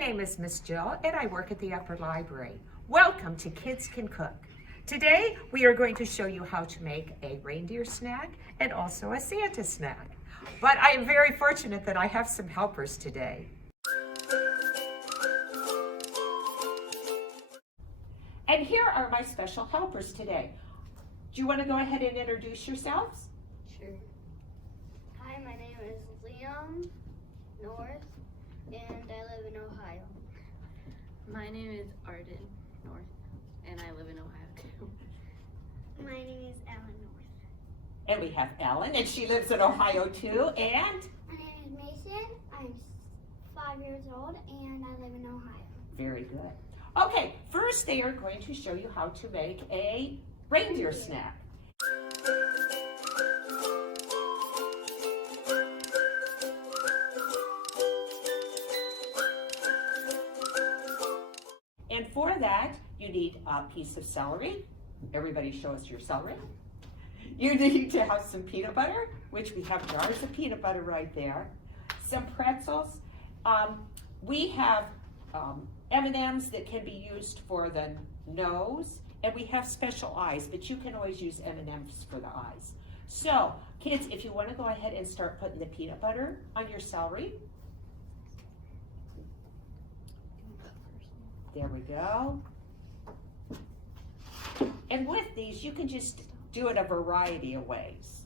name is Miss Jill and I work at the Upper Library. Welcome to Kids Can Cook. Today we are going to show you how to make a reindeer snack and also a Santa snack. But I am very fortunate that I have some helpers today. And here are my special helpers today. Do you want to go ahead and introduce yourselves? Sure. Hi, my name is Liam North, and I live in Ohio. My name is Arden North, and I live in Ohio too. My name is Ellen North. And we have Ellen, and she lives in Ohio too. And? My name is Mason. I'm 5 years old, and I live in Ohio. Very good. Okay, first they are going to show you how to make a reindeer snack. And for that, you need a piece of celery. Everybody show us your celery. You need to have some peanut butter, which we have jars of peanut butter right there. Some pretzels. We have M&Ms that can be used for the nose, and we have special eyes, but you can always use M&Ms for the eyes. So, kids, if you want to go ahead and start putting the peanut butter on your celery. There we go. And with these, you can just do it a variety of ways.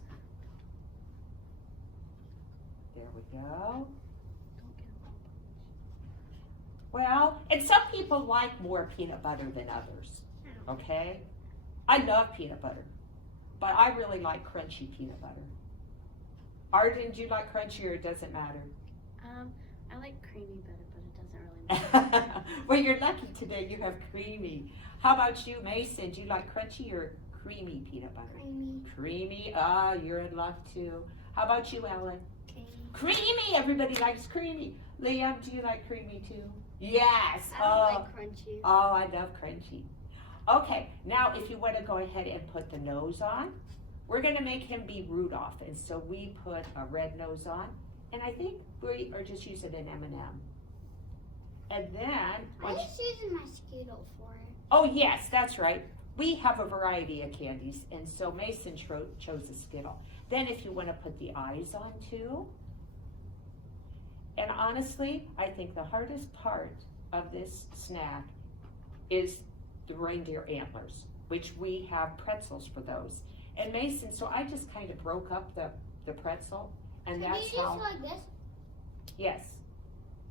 There we go. Well, and some people like more peanut butter than others, okay? I love peanut butter, but I really like crunchy peanut butter. Arden, do you like crunchy or it doesn't matter? I like creamy better, but it doesn't really matter. Well, you're lucky today you have creamy. How about you, Mason? Do you like crunchy or creamy peanut butter? Creamy. Creamy, you're in luck too. How about you, Ellen? Creamy. Creamy, everybody likes creamy. Liam, do you like creamy too? Yes. I don't like crunchy. Oh, I love crunchy. Okay, now if you want to go ahead and put the nose on, we're going to make him be Rudolph. And so we put a red nose on. And I think we are just using an M&M. And then... I'm just using my Skittles for it. Oh, yes, that's right. We have a variety of candies. And so Mason chose a Skittle. Then if you want to put the eyes on too. And honestly, I think the hardest part of this snack is the reindeer antlers, which we have pretzels for those. And Mason, so I just kind of broke up the pretzel, and Can that's you how. just like this? Yes.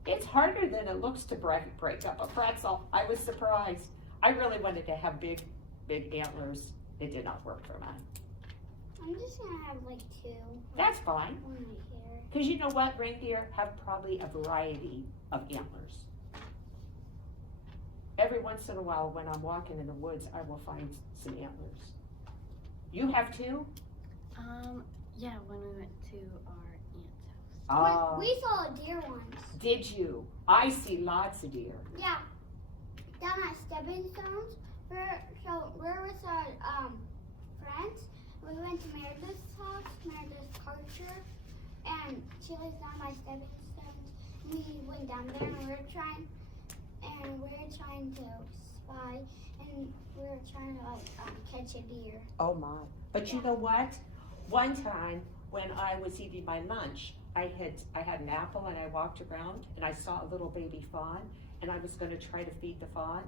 It's harder than it looks to break up a pretzel. I was surprised. I really wanted to have big antlers. It did not work for mine. I'm just gonna have like two. That's fine. One right here. Because you know what? Reindeer have probably a variety of antlers. Every once in a while when I'm walking in the woods, I will find some antlers. You have two? Yeah, when we went to our aunt's house. Oh, We saw a deer once. did you? I see lots of deer. Yeah. Down at Stepping Stones. We're with our friends. We went to Meredith's house, Meredith's culture, and she lives down by Stepping Stones. We went down there and we were trying to spy, and we were trying to catch a deer. Oh my. But you know what? One time when I was eating my lunch, I had an apple and I walked around and I saw a little baby fawn and I was going to try to feed the fawn.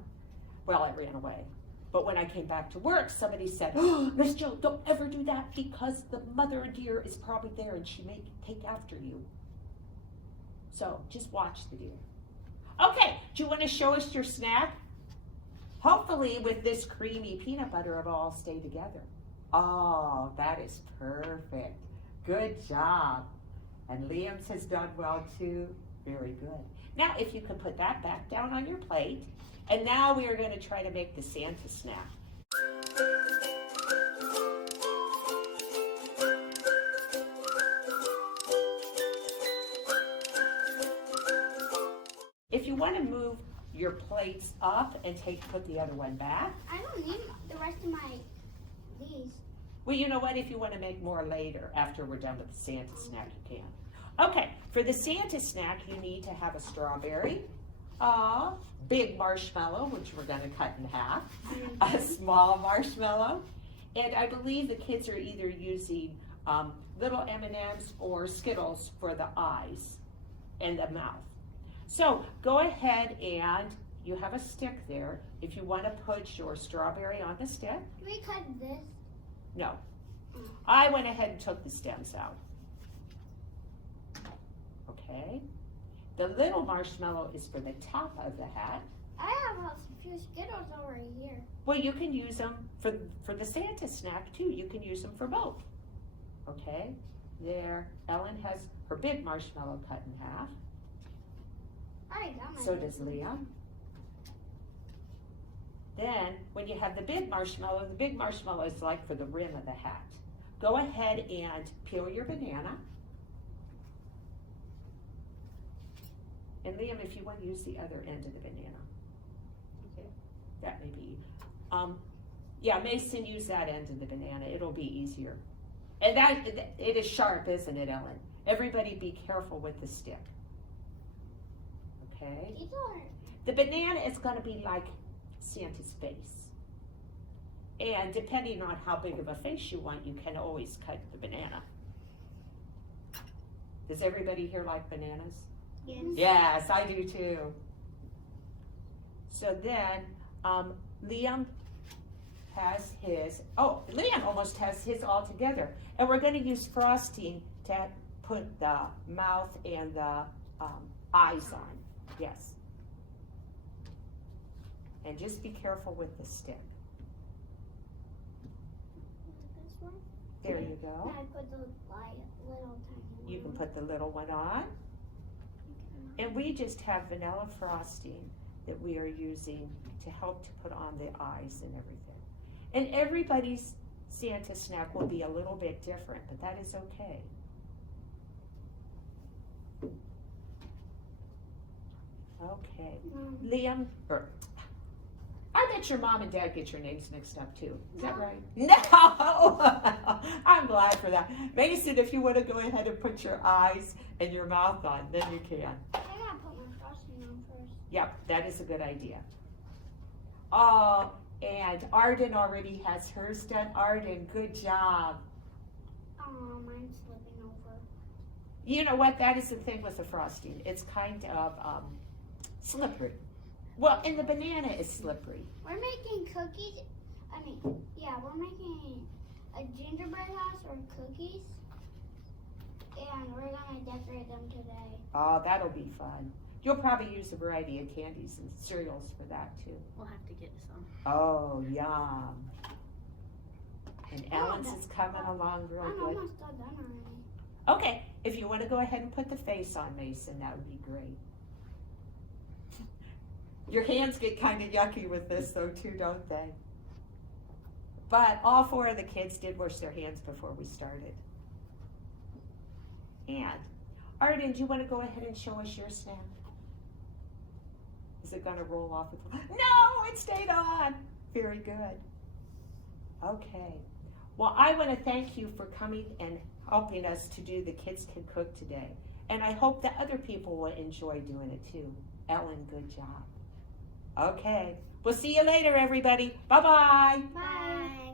Well, I ran away. But when I came back to work, somebody said, "Oh, Miss Jill, don't ever do that because the mother deer is probably there and she may take after you." So just watch the deer. Okay, do you want to show us your snack? Hopefully with this creamy peanut butter, it'll all stay together. Oh, that is perfect. Good job. And Liam's has done well too. Very good. Now, if you can put that back down on your plate. And now we are going to try to make the Santa snack. If you want to move your plates up and put the other one back. I don't need the rest of these. Well, you know what? If you want to make more later, after we're done with the Santa snack, you can. Okay, for the Santa snack, you need to have a strawberry, Big marshmallow, which we're gonna cut in half. A small marshmallow. And I believe the kids are either using little M&Ms or Skittles for the eyes and the mouth. So go ahead and you have a stick there. If you wanna put your strawberry on the stick. Do we cut this? No. I went ahead and took the stems out. Okay. The little marshmallow is for the top of the hat. I have a few Skittles over here. Well, you can use them for the Santa snack too. You can use them for both. Okay. There. Ellen has her big marshmallow cut in half. I got my So does Liam. Then, when you have the big marshmallow is like for the rim of the hat. Go ahead and peel your banana. And Liam, if you want to use the other end of the banana. Okay. That may be. Yeah, Mason, use that end of the banana. It'll be easier. And it is sharp, isn't it, Ellen? Everybody be careful with the stick. Okay. The banana is going to be like Santa's face. And depending on how big of a face you want, you can always cut the banana. Does everybody here like bananas? Yes. Yes, I do too. So then, Liam has his, Liam almost has his all together. And we're going to use frosting to put the mouth and the eyes on. Yes. And just be careful with the stick. This one? There you go. I put the little tiny one. You can put the little one on. And we just have vanilla frosting that we are using to help to put on the eyes and everything. And everybody's Santa snack will be a little bit different, but that is okay. Okay. Liam, I bet your mom and dad get your names mixed up too. Is that right? No! I'm glad for that. Mason, if you want to go ahead and put your eyes and your mouth on, then you can. I gotta put my frosting on first. Yep, that is a good idea. And Arden already has hers done. Arden, good job. Oh, mine's slipping over. You know what? That is the thing with the frosting. It's kind of slippery. Well, and the banana is slippery. We're making cookies. We're making a gingerbread house or cookies. And we're gonna decorate them today. Oh, that'll be fun. You'll probably use a variety of candies and cereals for that too. We'll have to get some. Oh, yum. And Ellen's is coming along real I'm good. almost all done already. Okay, if you want to go ahead and put the face on, Mason, that would be great. Your hands get kind of yucky with this though too, don't they? But all four of the kids did wash their hands before we started. And Arden, do you want to go ahead and show us your snack? Is it going to roll off? No, it stayed on. Very good. Okay. Well, I want to thank you for coming and helping us to do the Kids Can Cook today. And I hope that other people will enjoy doing it too. Ellen, good job. Okay. We'll see you later, everybody. Bye-bye. Bye.